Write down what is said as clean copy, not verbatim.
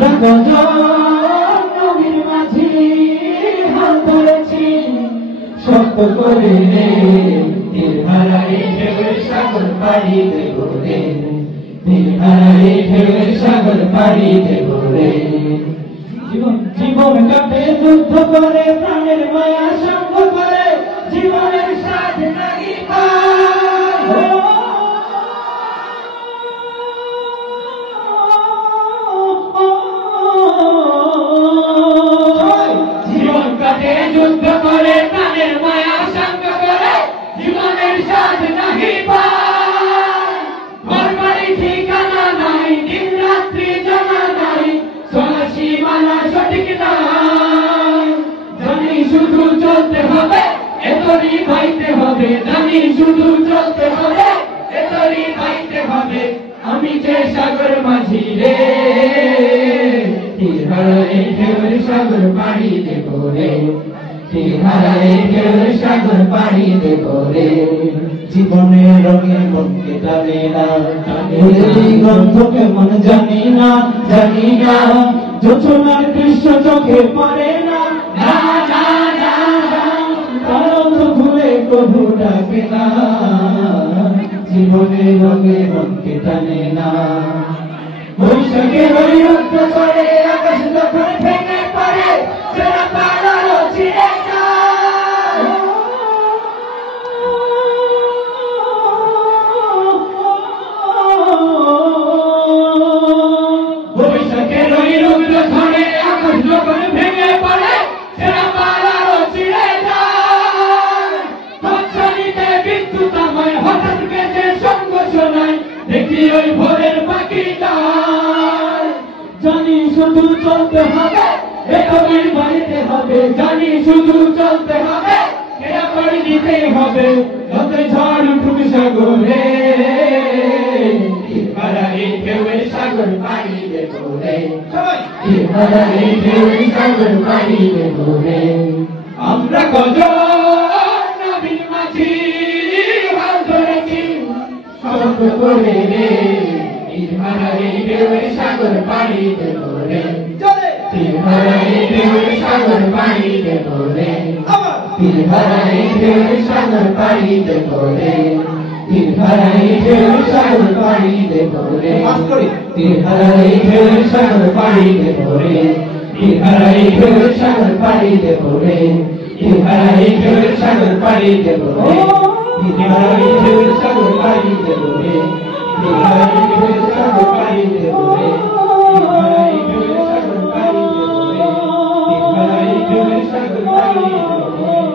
আমরা কজন নবীর মাঝি হাল ধরেছি শক্ত করে রে তীর হারাই ঢেউয়ের সাগর পাড়ি দেব রে তীর হারাই ঢেউয়ের সাগর পাড়ি দেব রে জীবন কাটে যুদ্ধ করে প্রাণের মায়া সঙ্গ করে জীবনের স্বাদ নাহি পায় জীবন কাটে যুদ্ধ করে প্রাণের মায়া সঙ্গ করে জীবনের স্বাদ নাহি পায় ঘর বাড়ি ঠিকানা নাই দিন রাত্রি জানা নাই চলা সীমানা সঠিক নাই জানি শুধু চলতে হবে এতরি ভাইতে হবে জানি শুধু চলতে হবে এতরি ভাইতে হবে আমি যে সাগর মাঝি রে তীর হারাই ঢেউয়ের সাগর পাড়ি দেব রে তীর হারাই ঢেউয়ের সাগর পাড়ি দেব রে জীবনের রঙে মনকে টানে না গন্ধ কেমন জানি না যোচনার কৃষ্ণ চোখে পড়ে না ভুলে প্রভু ডাকে না জীবনের রঙে মনকে টানে না বৈশাখের ওই রুদ্র চড়ে আকাশ যখন ভেঙে পড়ে সেরা পাড়ারও ছিঁড়ে যায় বৈশাখের ওই রুদ্র চড়ে আকাশ যখন ভেঙে পড়ে সেরা পাড়ারও ছিঁড়ে যায় তৎক্ষণিতে বিদ্যুৎ আমায় হঠাৎ গেছে সঙ্গ শোনায় দেখি ওই ভোরের পাখিটা জানি শুধু চলতে হবে এতই বাড়িতে হবে জানি শুধু চলতে হবে এরা করে দিতে হবে যতই ঝড় উঠুক সাগরে হারাই ঢেউয়ের সাগর পাড়ি দেব রে হারাই ঢেউয়ের সাগর পাড়ি দেব রে আমরা কজন নবীর মাঝি হাল ধরেছি শক্ত করে রে তীর হারাই ঢেউয়ের সাগর পাড়ি দেব রে তীর হারাই ঢেউয়ের সাগর পাড়ি দেব রে তীর হারাই ঢেউয়ের সাগর পাড়ি দেব রে তীর হারাই ঢেউয়ের সাগর পাড়ি দেব রে তীর হারাই ঢেউয়ের সাগর পাড়ি দেব রে তীর হারাই ঢেউয়ের সাগর পাড়ি দেব রে তীর হারাই ঢেউয়ের সাগর পাড়ি দেব রে তীর হারাই ঢেউয়ের সাগর পাড়ি দেব রে তীর হারাই ঢেউয়ের সাগর পাড়ি দেব রে তীর হারাই ঢেউয়ের সাগর পাড়ি দেব রে তীর হারাই ঢেউয়ের সাগর পাড়ি দেব রে